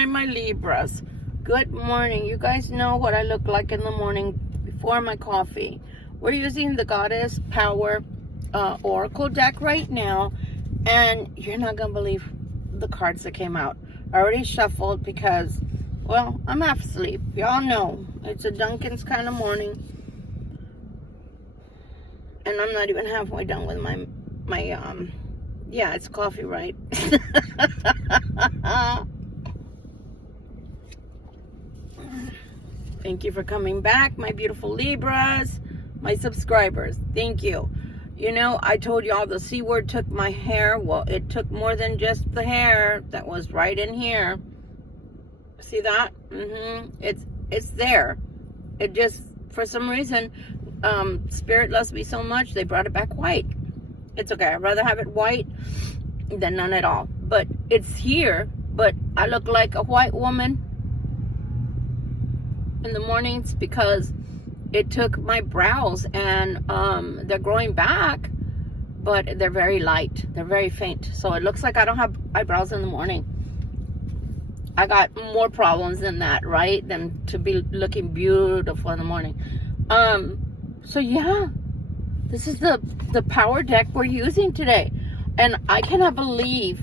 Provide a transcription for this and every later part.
Hi, my Libras. Good morning. You guys know what I look like in the morning before my coffee. We're using the Goddess Power Oracle deck right now, and you're not going to believe the cards that came out. I already shuffled because, well, I'm half asleep. Y'all know it's a Dunkin's kind of morning, and I'm not even halfway done with my yeah, it's coffee, right? Thank you for coming back, my beautiful Libras, my subscribers. Thank you. You know, I told y'all the C word took my hair. Well, it took more than just the hair that was right in here. See that? It's there. It just, for some reason, Spirit loves me so much, they brought it back white. It's okay. I'd rather have it white than none at all. But it's here. But I look like a white woman in the mornings because it took my brows, and they're growing back, but they're very light. They're very faint. So it looks like I don't have eyebrows in the morning. I got more problems than that, right? Than to be looking beautiful in the morning. So yeah. This is the power deck we're using today. And I cannot believe,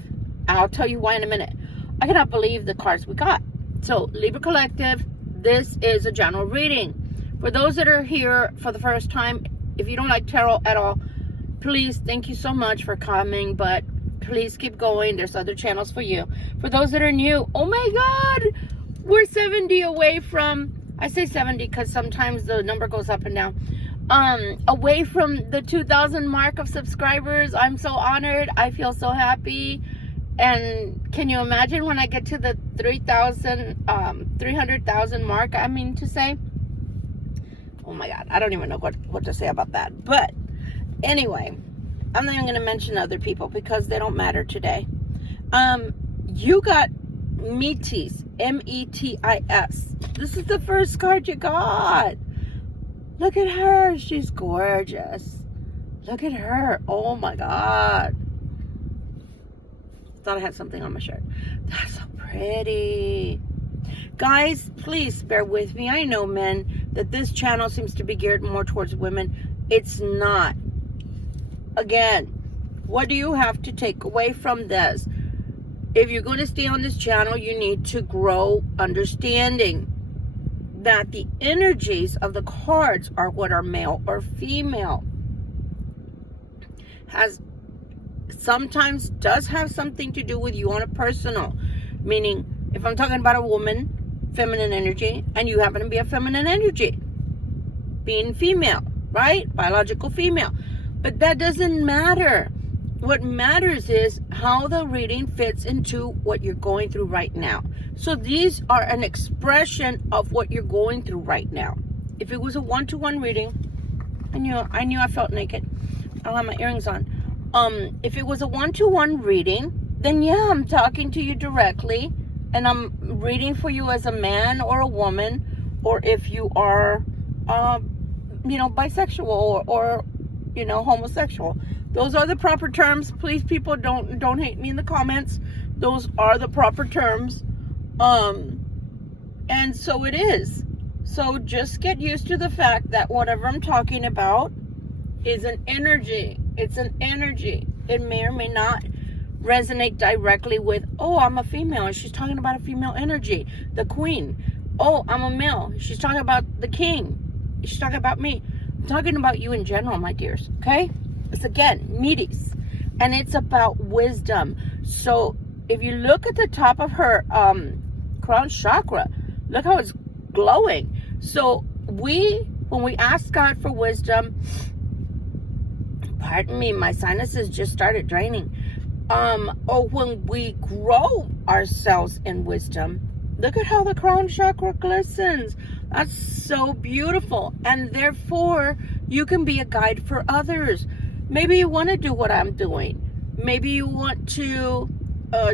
I'll tell you why in a minute. I cannot believe the cards we got. So, Libra Collective, this is a general reading. For those that are here for the first time, if you don't like tarot at all, please, thank you so much for coming. But please keep going. There's other channels for you. For those that are new, oh my God, we're 70 away from, I say 70 because sometimes the number goes up and down. Away from the 2,000 mark of subscribers. I'm so honored. I feel so happy. And can you imagine when I get to the 300,000 mark, I mean to say? Oh my God, I don't even know what to say about that. But anyway, I'm not even going to mention other people because they don't matter today. You got Metis, M-E-T-I-S. This is the first card you got. Look at her. She's gorgeous. Look at her. Oh my God. Thought I had something on my shirt. That's so pretty. Guys, please bear with me. I know, men, that this channel seems to be geared more towards women. It's not. Again, what do you have to take away from this? If you're going to stay on this channel, you need to grow understanding that the energies of the cards are what are male or female. Sometimes does have something to do with you on a personal. Meaning, if I'm talking about a woman, feminine energy, and you happen to be a feminine energy, being female, right? Biological female. But that doesn't matter. What matters is how the reading fits into what you're going through right now. So these are an expression of what you're going through right now. If it was a one-to-one reading, I knew I felt naked. I don't have my earrings on. If it was a one-to-one reading, then yeah, I'm talking to you directly, and I'm reading for you as a man or a woman, or if you are, bisexual or homosexual. Those are the proper terms. Please, people, don't hate me in the comments. Those are the proper terms. And so it is. So just get used to the fact that whatever I'm talking about is an energy. It's an energy. It may or may not resonate directly with, oh, I'm a female, and she's talking about a female energy, the queen. Oh, I'm a male, she's talking about the king. She's talking about me. I'm talking about you in general, my dears, okay? It's again, Metis, and it's about wisdom. So if you look at the top of her crown chakra, look how it's glowing. So when we ask God for wisdom, pardon me, my sinuses just started draining. Or when we grow ourselves in wisdom, look at how the crown chakra glistens. That's so beautiful. And therefore, you can be a guide for others. Maybe you want to do what I'm doing. Maybe you want to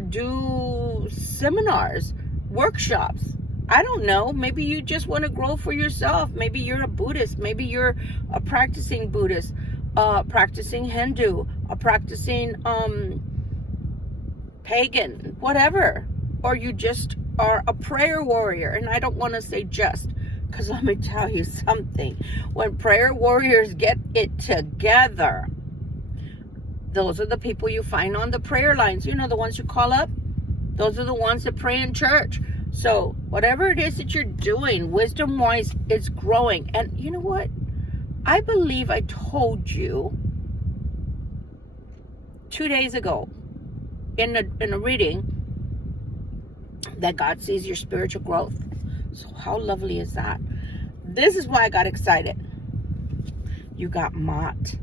do seminars, workshops. I don't know. Maybe you just want to grow for yourself. Maybe you're a Buddhist. Maybe you're a practicing Buddhist, practicing Hindu, a practicing pagan, whatever. Or you just are a prayer warrior, and I don't want to say just, because let me tell you something. When prayer warriors get it together, those are the people you find on the prayer lines. You know, the ones you call up. Those are the ones that pray in church. So whatever it is that you're doing, wisdom-wise, it's growing. And you know what? I believe I told you 2 days ago in a reading that God sees your spiritual growth. So how lovely is that? This is why I got excited. You got Mott.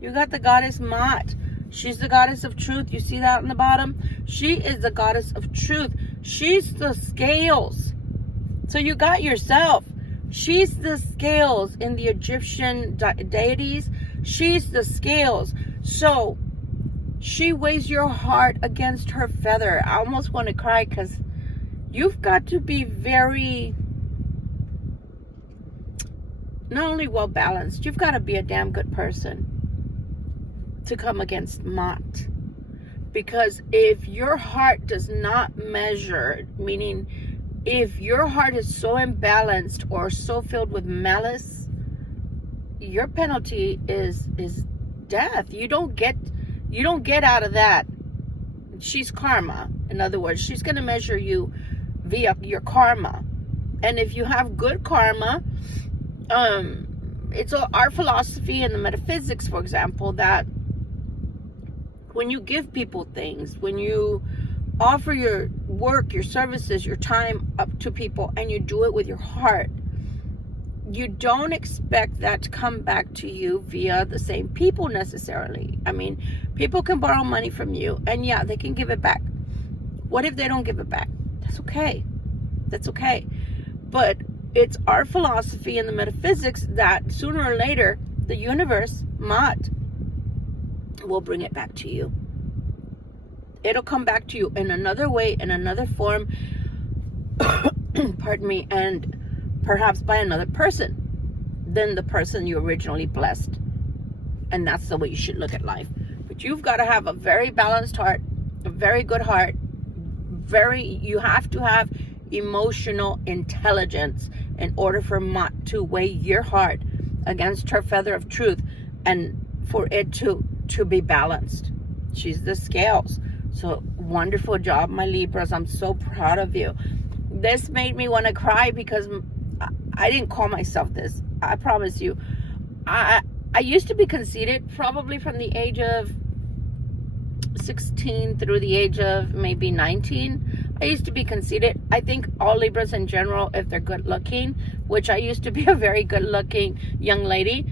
You got the goddess Mott. She's the goddess of truth. You see that on the bottom? She is the goddess of truth. She's the scales. So you got yourself. She's the scales in the Egyptian deities. She's the scales. So she weighs your heart against her feather. I almost want to cry because you've got to be very, not only well balanced, you've got to be a damn good person to come against Mott. Because if your heart does not measure, meaning if your heart is so imbalanced or so filled with malice, your penalty is death. You don't get out of that. She's karma. In other words, she's going to measure you via your karma. And if you have good karma, it's our philosophy in the metaphysics, for example, that when you give people things, when you offer your work, your services, your time up to people, and you do it with your heart, you don't expect that to come back to you via the same people necessarily. I mean, people can borrow money from you, and yeah, they can give it back. What if they don't give it back? That's okay. That's okay. But it's our philosophy in the metaphysics that sooner or later, the universe, Mott, will bring it back to you. It'll come back to you in another way, in another form, pardon me, and perhaps by another person than the person you originally blessed. And that's the way you should look at life. But you've got to have a very balanced heart, a very good heart. You have to have emotional intelligence in order for Mott to weigh your heart against her feather of truth and for it to be balanced. She's the scales. So wonderful job, my Libras. I'm so proud of you. This made me want to cry because I didn't call myself this. I promise you. I used to be conceited, probably from the age of 16 through the age of maybe 19. I used to be conceited. I think all Libras in general, if they're good looking, which I used to be a very good looking young lady,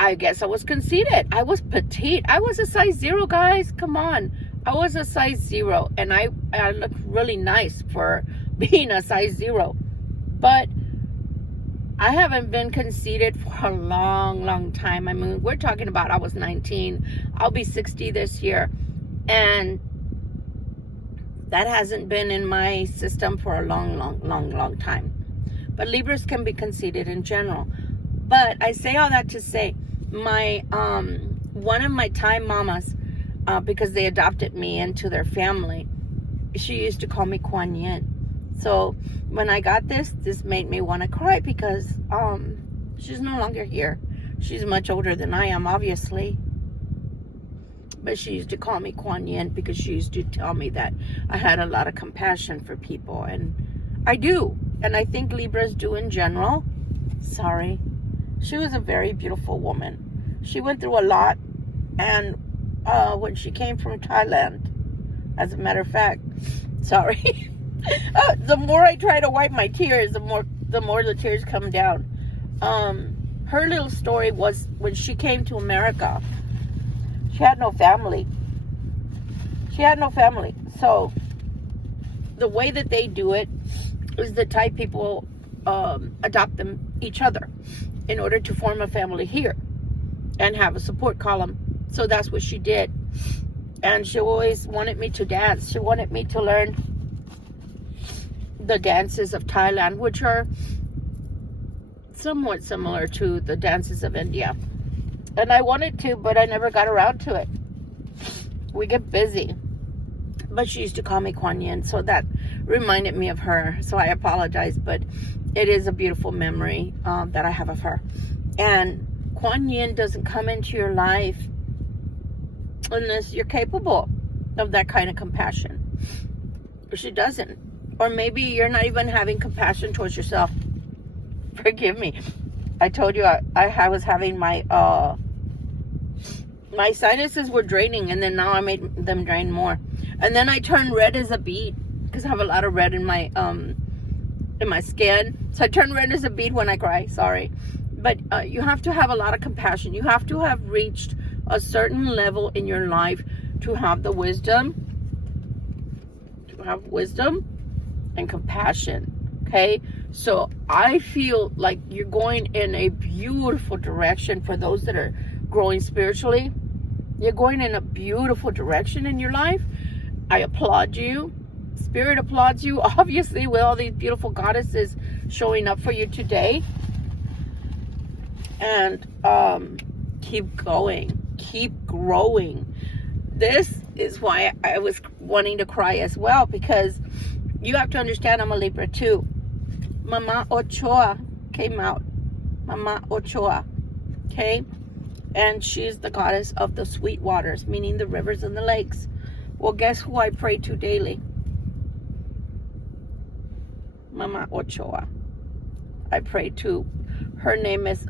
I guess I was conceited. I was petite. I was a size 0, guys. Come on. I was a size 0, and I looked really nice for being a size 0. But I haven't been conceited for a long, long time. I mean, we're talking about I was 19. I'll be 60 this year. And that hasn't been in my system for a long time. But Libras can be conceited in general. But I say all that to say, my one of my Thai mamas, because they adopted me into their family, she used to call me Kuan Yin. So when I got this made me want to cry because she's no longer here. She's much older than I am, obviously. But she used to call me Kuan Yin because she used to tell me that I had a lot of compassion for people. And I do. And I think Libras do in general. Sorry. She was a very beautiful woman. She went through a lot. And when she came from Thailand, as a matter of fact, sorry. The more I try to wipe my tears, the more the tears come down. Her little story was when she came to America, she had no family. So the way that they do it is the Thai people adopt each other in order to form a family here and have a support column. So that's what she did. And she always wanted me to dance. She wanted me to learn the dances of Thailand, which are somewhat similar to the dances of India. And I wanted to, but I never got around to it. We get busy. But she used to call me Kuan Yin, so that reminded me of her. So I apologize, but it is a beautiful memory that I have of her. And Kuan Yin doesn't come into your life unless you're capable of that kind of compassion. She doesn't. Or maybe you're not even having compassion towards yourself. Forgive me. I told you I was having my sinuses were draining, and then now I made them drain more. And then I turned red as a beet because I have a lot of red in my skin. So I turn red as a beet when I cry. Sorry. But you have to have a lot of compassion. You have to have reached a certain level in your life to have the wisdom, and compassion. Okay? So I feel like you're going in a beautiful direction for those that are growing spiritually. You're going in a beautiful direction in your life. I applaud you. Spirit applauds you, obviously, with all these beautiful goddesses showing up for you today. And keep going. Keep growing. This is why I was wanting to cry as well, because you have to understand I'm a Libra too. Mama Ochoa came out. Mama Ochoa. Okay? And she's the goddess of the sweet waters, meaning the rivers and the lakes. Well, guess who I pray to daily? Mama Ochoa. I pray to. Her name is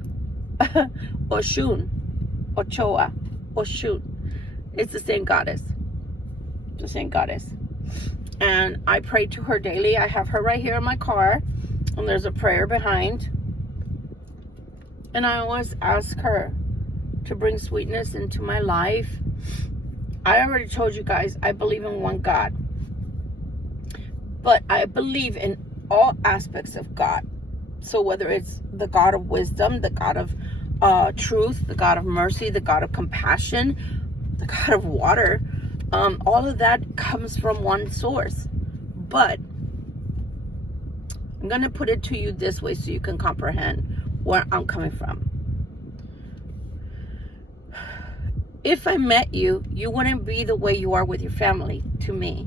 Oshun. Ochoa. Oshun. It's the same goddess. The same goddess. And I pray to her daily. I have her right here in my car. And there's a prayer behind. And I always ask her to bring sweetness into my life. I already told you guys, I believe in one God. But I believe in all aspects of God. So whether it's the God of wisdom, the God of truth, the God of mercy, the God of compassion, the God of water, all of that comes from one source. But I'm going to put it to you this way so you can comprehend where I'm coming from. If I met you, you wouldn't be the way you are with your family to me.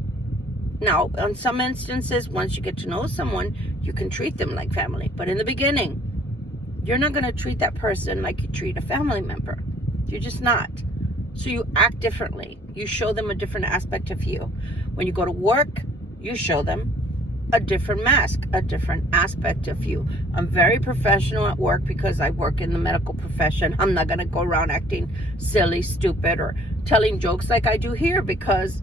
Now, on some instances, once you get to know someone, you can treat them like family. But in the beginning, you're not going to treat that person like you treat a family member. You're just not. So you act differently. You show them a different aspect of you. When you go to work, you show them a different mask, a different aspect of you. I'm very professional at work because I work in the medical profession. I'm not going to go around acting silly, stupid, or telling jokes like I do here, because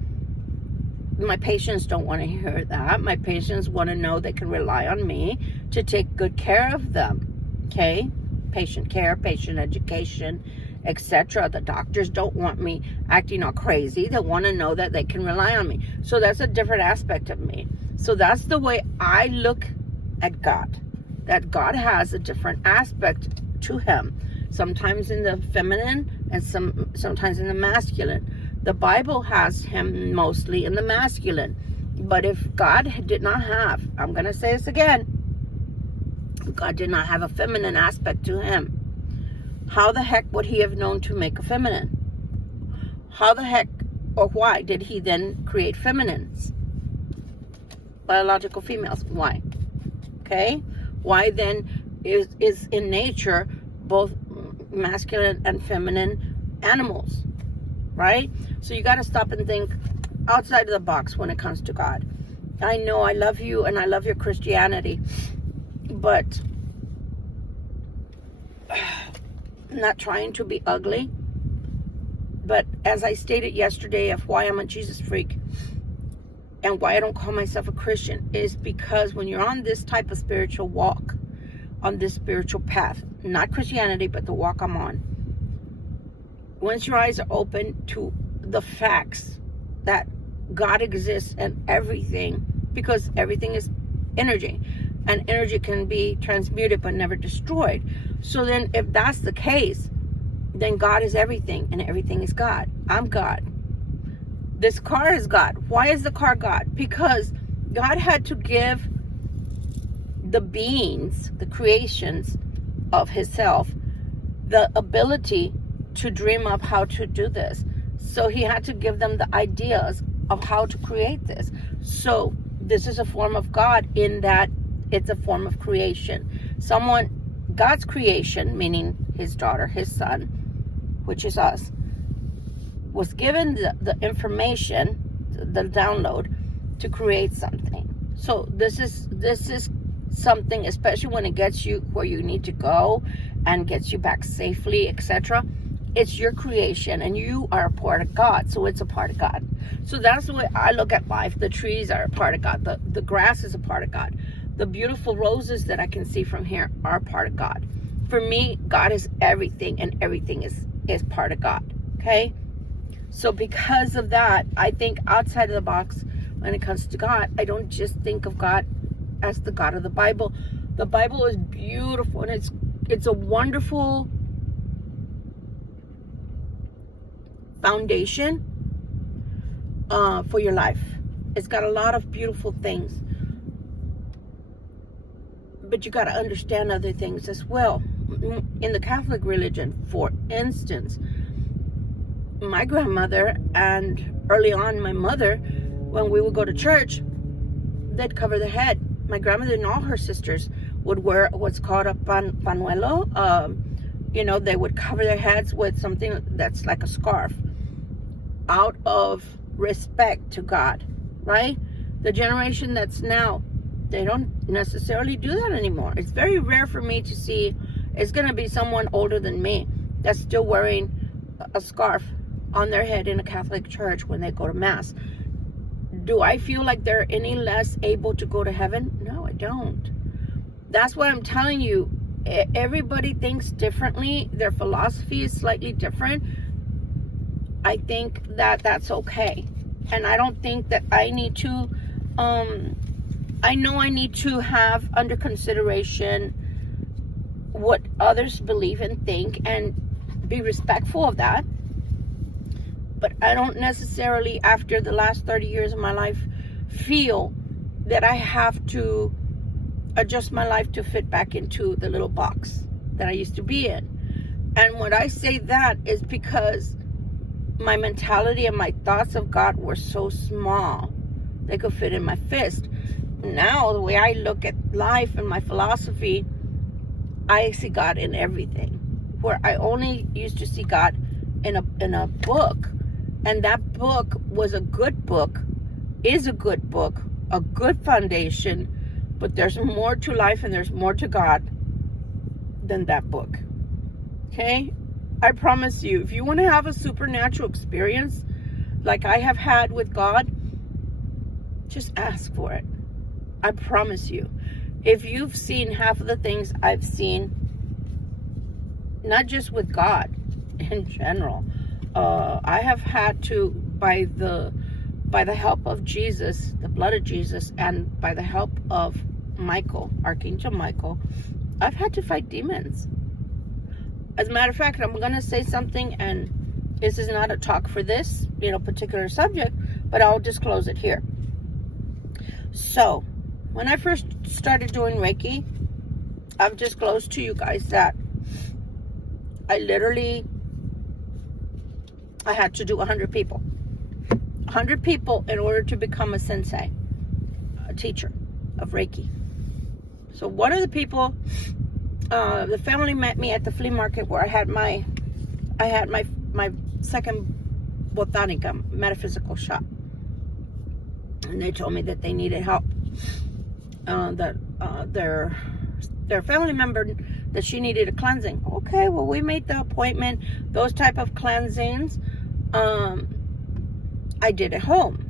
my patients don't want to hear that. My patients want to know they can rely on me to take good care of them. Okay? Patient care, patient education, etc. The doctors don't want me acting all crazy. They want to know that they can rely on me. So that's a different aspect of me. So that's the way I look at God. That God has a different aspect to him. Sometimes in the feminine and sometimes in the masculine. The Bible has him mostly in the masculine. But if God did not have, I'm going to say this again, God did not have a feminine aspect to him, how the heck would he have known to make a feminine? How the heck or why did he then create feminines? Biological females. Why? Okay? Why then is in nature both masculine and feminine animals? Right? So you got to stop and think outside of the box when it comes to God. I know I love you and I love your Christianity, but I'm not trying to be ugly. But as I stated yesterday of why I'm a Jesus freak and why I don't call myself a Christian is because when you're on this type of spiritual walk, on this spiritual path, not Christianity, but the walk I'm on, once your eyes are open to the facts that God exists and everything, because everything is energy, and energy can be transmuted but never destroyed. So then if that's the case, then God is everything and everything is God. I'm God. This car is God. Why is the car God? Because God had to give the beings, the creations of himself, the ability to dream up how to do this. So he had to give them the ideas of how to create this. So this is a form of God in that it's a form of creation. God's creation, meaning his daughter, his son, which is us, was given the information, the download, to create something. So this is something, especially when it gets you where you need to go and gets you back safely, etc. It's your creation, and you are a part of God, so it's a part of God. So that's the way I look at life. The trees are a part of God. The grass is a part of God. The beautiful roses that I can see from here are a part of God. For me, God is everything, and everything is part of God. Okay? So because of that, I think outside of the box when it comes to God. I don't just think of God as the God of the Bible. The Bible is beautiful, and it's a wonderful foundation for your life. It's got a lot of beautiful things, but you got to understand other things as well. In the Catholic religion, for instance, my grandmother and early on my mother, when we would go to church, they'd cover their head. My grandmother and all her sisters would wear what's called a panuelo. They would cover their heads with something that's like a scarf, out of respect to God, right? The generation that's now, they don't necessarily do that anymore. It's very rare for me to see. It's going to be someone older than me that's still wearing a scarf on their head in a Catholic church when they go to Mass. Do I feel like they're any less able to go to heaven? No, I don't. That's what I'm telling you. Everybody thinks differently. Their philosophy is slightly different. I think that that's okay. And I don't think that I need to, I know I need to have under consideration what others believe and think and be respectful of that. But I don't necessarily, after the last 30 years of my life, feel that I have to adjust my life to fit back into the little box that I used to be in. And when I say that is because my mentality and my thoughts of God were so small, they could fit in my fist. Now, the way I look at life and my philosophy, I see God in everything. Where I only used to see God in a book, and that book was a good book, is a good book, a good foundation, but there's more to life and there's more to God than that book. Okay? I promise you, if you want to have a supernatural experience like I have had with God, just ask for it. I promise you. If you've seen half of the things I've seen, not just with God, in general, I have had to, by the help of Jesus, the blood of Jesus, and by the help of Michael, Archangel Michael, I've had to fight demons. As a matter of fact, I'm going to say something, and this is not a talk for this, particular subject, but I'll disclose it here. So, when I first started doing Reiki, I've disclosed to you guys that I had to do 100 people. 100 people in order to become a sensei, a teacher of Reiki. So one of the people, the family met me at the flea market where I had my second botanica, metaphysical shop. And they told me that they needed help. Their family member, that she needed a cleansing. Okay, well, we made the appointment. Those type of cleansings, I did at home.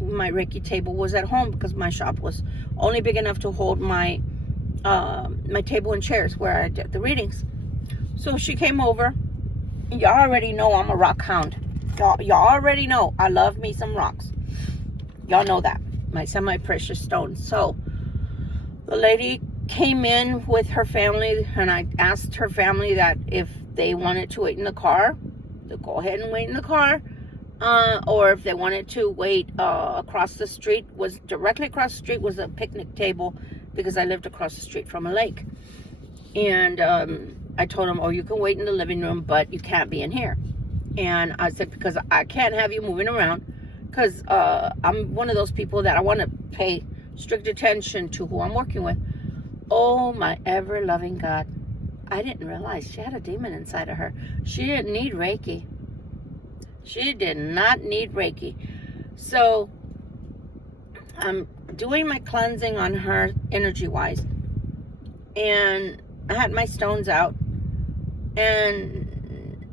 My Reiki table was at home because my shop was only big enough to hold my table and chairs where I did the readings. So she came over. Y'all already know I'm a rock hound. Y'all already know I love me some rocks. Y'all know that. My semi-precious stones. So the lady came in with her family, and I asked her family that if they wanted to wait in the car, to go ahead and wait in the car, or if they wanted to wait across the street. Was directly across the street was a picnic table, because I lived across the street from a lake. And I told them, oh, you can wait in the living room, but you can't be in here. And I said, because I can't have you moving around, because I'm one of those people that I want to pay strict attention to who I'm working with. Oh, my ever-loving God. I didn't realize she had a demon inside of her. She didn't need Reiki. She did not need Reiki. So I'm doing my cleansing on her energy-wise. And I had my stones out. And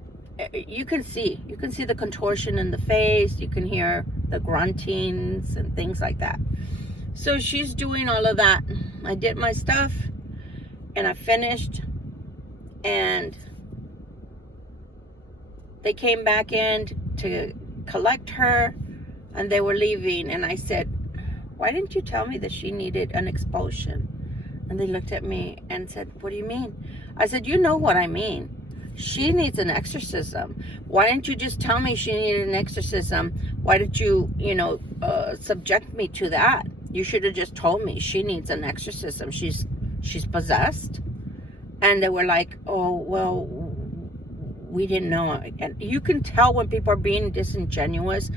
you can see the contortion in the face. You can hear the gruntings and things like that. So she's doing all of that. I did my stuff and I finished, and they came back in to collect her, and they were leaving, and I said, why didn't you tell me that she needed an expulsion? And they looked at me and said, what do you mean? I said, you know what I mean. She needs an exorcism. Why didn't you just tell me she needed an exorcism? Why did you, subject me to that? You should have just told me she needs an exorcism. She's possessed. And they were like, oh, well, we didn't know. And you can tell when people are being disingenuous.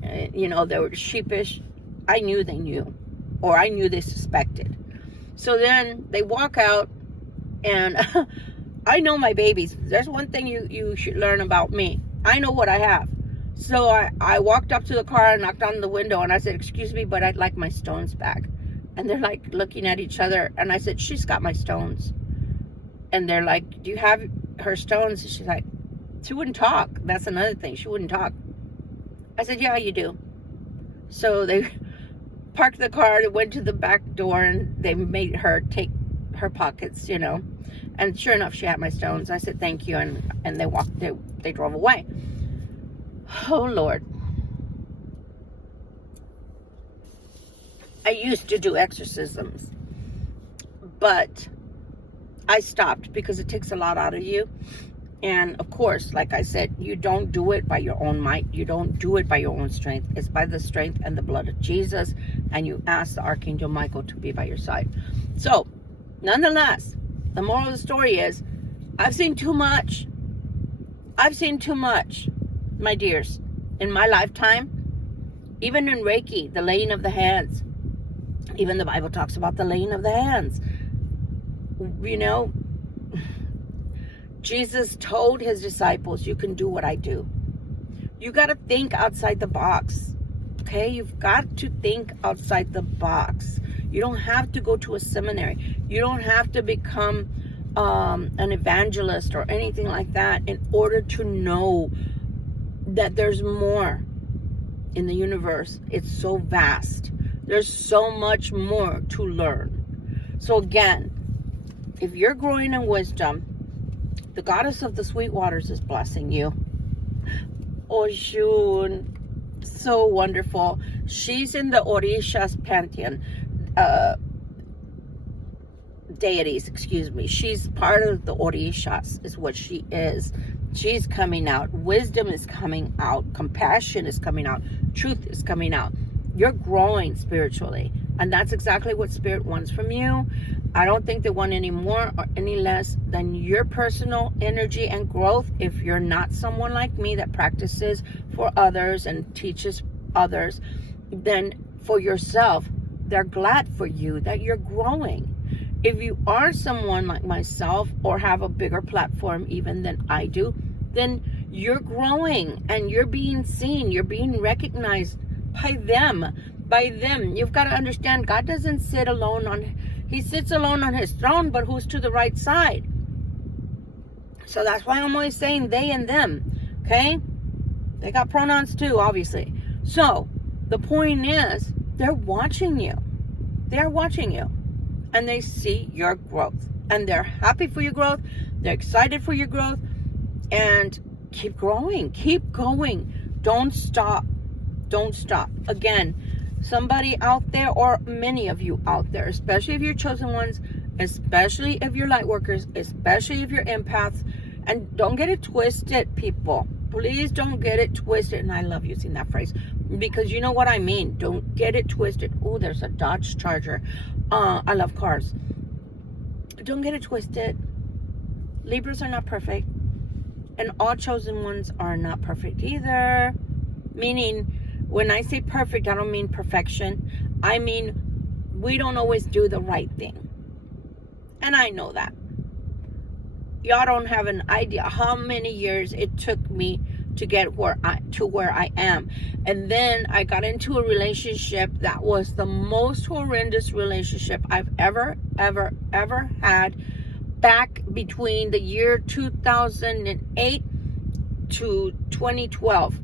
They were sheepish. I knew they knew, or I knew they suspected. So then they walk out, and I know my babies. There's one thing you should learn about me. I know what I have. So I walked up to the car and knocked on the window, and I said, excuse me, but I'd like my stones back. And they're like looking at each other, and I said, she's got my stones. And they're like, do you have her stones? And she's like, she wouldn't talk. That's another thing. She wouldn't talk. I said, yeah, you do. So they parked the car, they went to the back door, and they made her take her pockets, And sure enough, she had my stones. I said, thank you. And they walked, they drove away. Oh, Lord. I used to do exorcisms, but I stopped because it takes a lot out of you. And of course, like I said, you don't do it by your own might. You don't do it by your own strength. It's by the strength and the blood of Jesus. And you ask the Archangel Michael to be by your side. So, nonetheless, the moral of the story is, I've seen too much. I've seen too much, my dears, in my lifetime. Even in Reiki, the laying of the hands. Even the Bible talks about the laying of the hands. Jesus told his disciples, you can do what I do. You got to think outside the box. Okay? You've got to think outside the box. You don't have to go to a seminary. You don't have to become an evangelist or anything like that in order to know that there's more in the universe. It's so vast. There's so much more to learn. So again, if you're growing in wisdom, the goddess of the sweet waters is blessing you. Oshun, so wonderful. She's in the Orishas pantheon. Deities, excuse me. She's part of the Orishas, is what she is. She's coming out. Wisdom is coming out. Compassion is coming out. Truth is coming out. You're growing spiritually. And that's exactly what Spirit wants from you. I don't think they want any more or any less than your personal energy and growth. If you're not someone like me that practices for others and teaches others, then for yourself, they're glad for you that you're growing. If you are someone like myself or have a bigger platform even than I do, then you're growing and you're being seen. You're being recognized by them. You've got to understand, God doesn't sit alone he sits alone on his throne, but who's to the right side? So that's why I'm always saying they and them. Okay? They got pronouns too, obviously. So the point is, they're watching you. They're watching you. And they see your growth. And they're happy for your growth. They're excited for your growth. And keep growing. Keep going. Don't stop. Don't stop. Again, somebody out there, or many of you out there, especially if you're chosen ones, especially if you're light workers, especially if you're empaths, and don't get it twisted, people. Please don't get it twisted. And I love using that phrase because you know what I mean. Don't get it twisted. Oh, there's a Dodge Charger. I love cars. Don't get it twisted. Libras are not perfect, and all chosen ones are not perfect either. Meaning, When I say perfect, I don't mean perfection. I mean, we don't always do the right thing. And I know that. Y'all don't have an idea how many years it took me to get where I am. And then I got into a relationship that was the most horrendous relationship I've ever had, back between the year 2008 to 2012.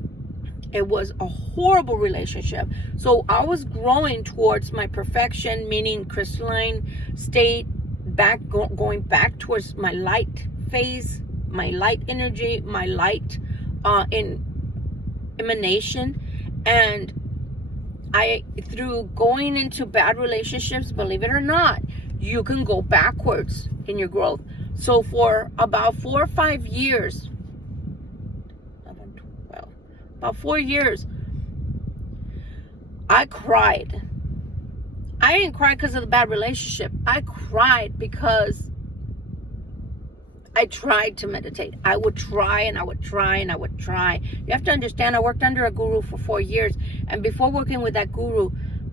It was a horrible relationship. So I was growing towards my perfection, meaning crystalline state, going back towards my light phase, my light energy, my light in emanation. And through going into bad relationships, believe it or not, you can go backwards in your growth. So for about 4 or 5 years, about 4 years, I cried. I didn't cry because of the bad relationship. I cried because I tried to meditate. I would try and I would try and I would try. You have to understand, I worked under a guru for 4 years. And before working with that guru,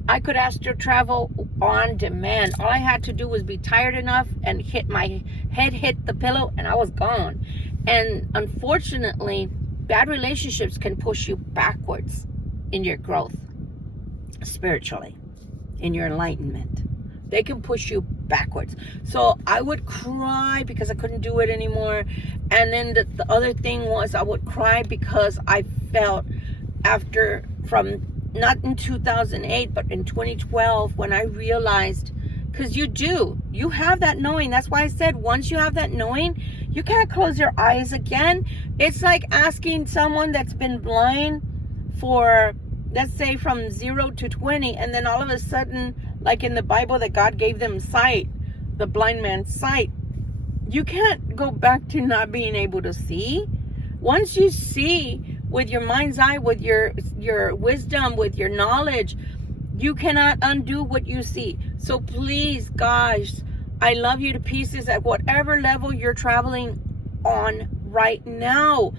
I could astral travel on demand. All I had to do was be tired enough and my head hit the pillow and I was gone. And unfortunately, bad relationships can push you backwards in your growth spiritually, in your enlightenment. They can push you backwards. So I would cry because I couldn't do it anymore. And then the other thing was, I would cry because I felt not in 2008, but in 2012, when I realized, because you have that knowing. That's why I said, once you have that knowing, you can't close your eyes again. It's like asking someone that's been blind for, let's say, from 0 to 20, and then all of a sudden, like in the Bible, that God gave them sight, the blind man's sight. You can't go back to not being able to see. Once you see with your mind's eye, with your wisdom, with your knowledge, you cannot undo what you see. So please, guys, I love you to pieces at whatever level you're traveling on right now.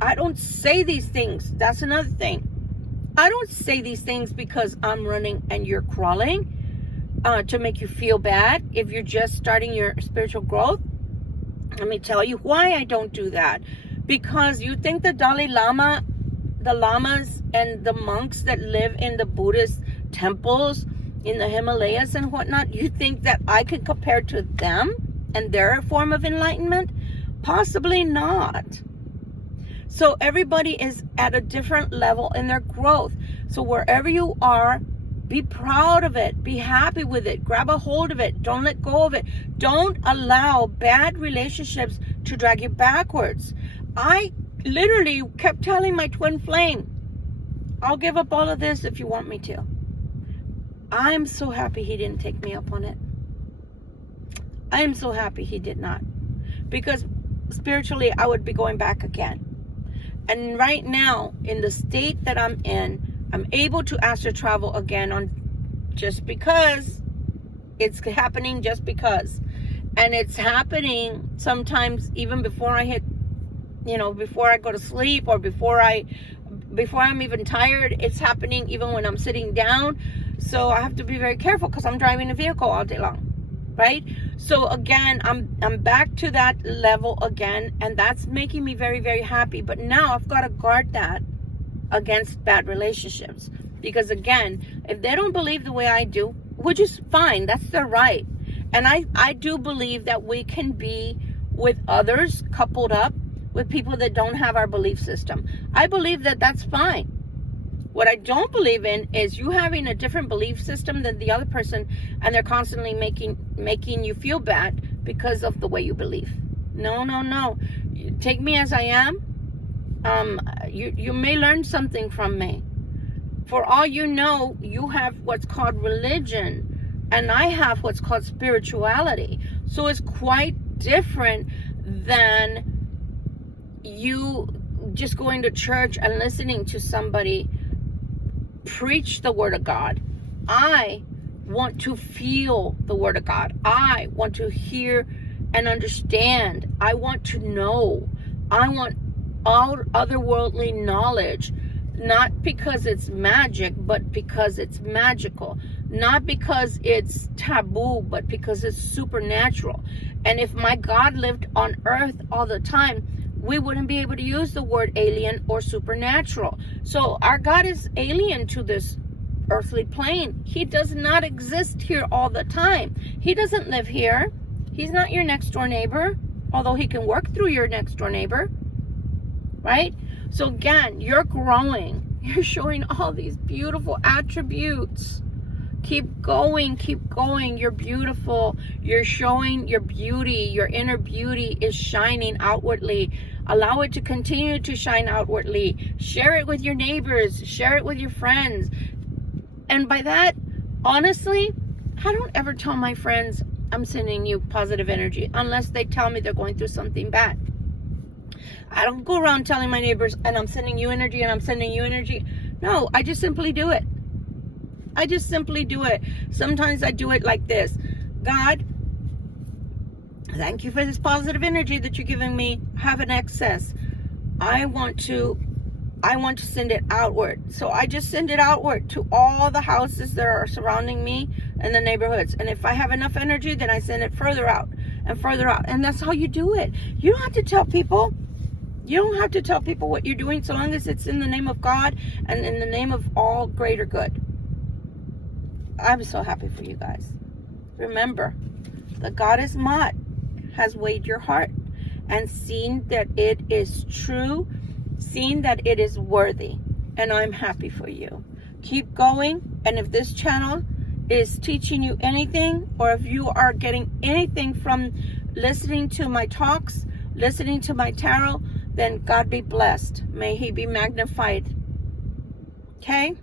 I don't say these things. That's another thing. I don't say these things because I'm running and you're crawling to make you feel bad if you're just starting your spiritual growth. Let me tell you why I don't do that. Because you think the Dalai Lama, the lamas and the monks that live in the Buddhist temples in the Himalayas and whatnot, you think that I could compare to them and their form of enlightenment? Possibly not. So everybody is at a different level in their growth. So wherever you are, be proud of it. Be happy with it. Grab a hold of it. Don't let go of it. Don't allow bad relationships to drag you backwards. I literally kept telling my twin flame, I'll give up all of this if you want me to. I'm so happy he didn't take me up on it. I am so happy he did not. Because spiritually, I would be going back again. And right now, in the state that I'm in, I'm able to astral travel again just because it's happening, just because. And it's happening sometimes even before I hit, before I go to sleep, or before I'm even tired. It's happening even when I'm sitting down. So I have to be very careful because I'm driving a vehicle all day long. Right? So again, I'm back to that level again, and that's making me very, very happy. But now I've got to guard that against bad relationships, because again, if they don't believe the way I do, which is fine, that's their right. And I do believe that we can be with others, coupled up with people that don't have our belief system. I believe that that's fine. What I don't believe in is you having a different belief system than the other person, and they're constantly making you feel bad because of the way you believe. No. Take me as I am. You may learn something from me. For all you know, you have what's called religion, and I have what's called spirituality. So it's quite different than you just going to church and listening to somebody preach the word of God. I want to feel the word of God. I want to hear and understand. I want to know. I want all otherworldly knowledge. Not because it's magic, but because it's magical. Not because it's taboo, but because it's supernatural. And if my God lived on earth all the time, we wouldn't be able to use the word alien or supernatural. So our God is alien to this earthly plane. He does not exist here all the time. He doesn't live here. He's not your next door neighbor, although he can work through your next door neighbor, right? So again, you're growing. You're showing all these beautiful attributes. Keep going, keep going. You're beautiful. You're showing your beauty. Your inner beauty is shining outwardly. Allow it to continue to shine outwardly. Share it with your neighbors. Share it with your friends. And by that, honestly, I don't ever tell my friends I'm sending you positive energy unless they tell me they're going through something bad. I don't go around telling my neighbors, and I'm sending you energy, and I'm sending you energy. No, I just simply do it. I just simply do it. Sometimes I do it like this. God, thank you for this positive energy that you're giving me. Have an excess. I want to send it outward. So I just send it outward to all the houses that are surrounding me and the neighborhoods. And if I have enough energy, then I send it further out and further out. And that's how you do it. You don't have to tell people. You don't have to tell people what you're doing, so long as it's in the name of God and in the name of all greater good. I'm so happy for you guys. Remember, the Goddess Mott has weighed your heart and seen that it is true, seen that it is worthy. And I'm happy for you. Keep going. And if this channel is teaching you anything, or if you are getting anything from listening to my talks, listening to my tarot, then God be blessed. May he be magnified. Okay?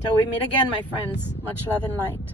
Till we meet again, my friends. Much love and light.